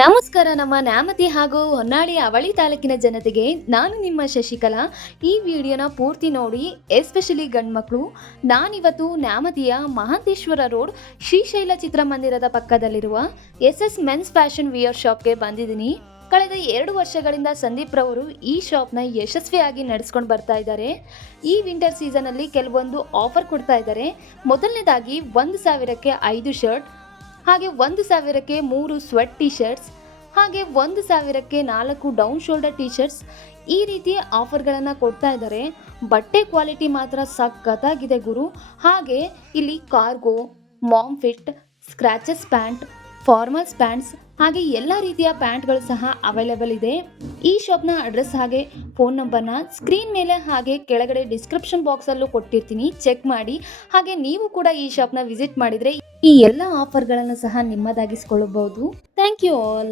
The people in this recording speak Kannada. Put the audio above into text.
ನಮಸ್ಕಾರ ನಮ್ಮ ನ್ಯಾಮತಿ ಹಾಗೂ ಹೊನ್ನಾಳಿ ಅವಳಿ ತಾಲೂಕಿನ ಜನತೆಗೆ ನಾನು ನಿಮ್ಮ ಶಶಿಕಲಾ. ಈ ವಿಡಿಯೋನ ಪೂರ್ತಿ ನೋಡಿ, ಎಸ್ಪೆಷಲಿ ಗಂಡ್ಮಕ್ಳು. ನಾನಿವತ್ತು ನ್ಯಾಮತಿಯ ಮಹಾಂತೇಶ್ವರ ರೋಡ್ ಶ್ರೀಶೈಲ ಚಿತ್ರಮಂದಿರದ ಪಕ್ಕದಲ್ಲಿರುವ ಎಸ್ ಮೆನ್ಸ್ ಫ್ಯಾಷನ್ ವಿಯರ್ ಶಾಪ್ಗೆ ಬಂದಿದ್ದೀನಿ. ಕಳೆದ 2 ವರ್ಷಗಳಿಂದ ಸಂದೀಪ್ ರವರು ಈ ಶಾಪ್ನ ಯಶಸ್ವಿಯಾಗಿ ನಡೆಸ್ಕೊಂಡು ಬರ್ತಾ ಇದ್ದಾರೆ. ಈ ವಿಂಟರ್ ಸೀಸನಲ್ಲಿ ಕೆಲವೊಂದು ಆಫರ್ ಕೊಡ್ತಾ ಇದ್ದಾರೆ. ಮೊದಲನೇದಾಗಿ 1,000ಕ್ಕೆ 5 ಶರ್ಟ್, ಹಾಗೆ 1,000ಕ್ಕೆ 3 ಸ್ವೆಟ್ ಟಿ ಶರ್ಟ್ಸ್, ಹಾಗೆ 1,000ಕ್ಕೆ 4 ಡೌನ್ ಶೋಲ್ಡರ್ ಟಿ ಶರ್ಟ್ಸ್, ಈ ರೀತಿ ಆಫರ್ಗಳನ್ನು ಕೊಡ್ತಾ ಇದ್ದಾರೆ. ಬಟ್ಟೆ ಕ್ವಾಲಿಟಿ ಮಾತ್ರ ಸಖತ್ತಾಗಿದೆ ಗುರು. ಹಾಗೆ ಇಲ್ಲಿ cargo, mom fit, scratches pant, formals pants, ಹಾಗೆ ಎಲ್ಲ ರೀತಿಯ ಪ್ಯಾಂಟ್ಗಳು ಸಹ ಅವೈಲೇಬಲ್ ಇದೆ. ಈ ಶಾಪ್ನ ಅಡ್ರೆಸ್ ಹಾಗೆ ಫೋನ್ ನಂಬರ್ನ ಸ್ಕ್ರೀನ್ ಮೇಲೆ ಹಾಗೆ ಕೆಳಗಡೆ ಡಿಸ್ಕ್ರಿಪ್ಷನ್ ಬಾಕ್ಸಲ್ಲೂ ಕೊಟ್ಟಿರ್ತೀನಿ, ಚೆಕ್ ಮಾಡಿ. ಹಾಗೆ ನೀವು ಕೂಡ ಈ ಶಾಪ್ನ ವಿಸಿಟ್ ಮಾಡಿದರೆ ಈ ಎಲ್ಲ ಆಫರ್ಗಳನ್ನು ಸಹ ನಿಮ್ಮದಾಗಿಸ್ಕೊಳ್ಳಬಹುದು. Thank you all.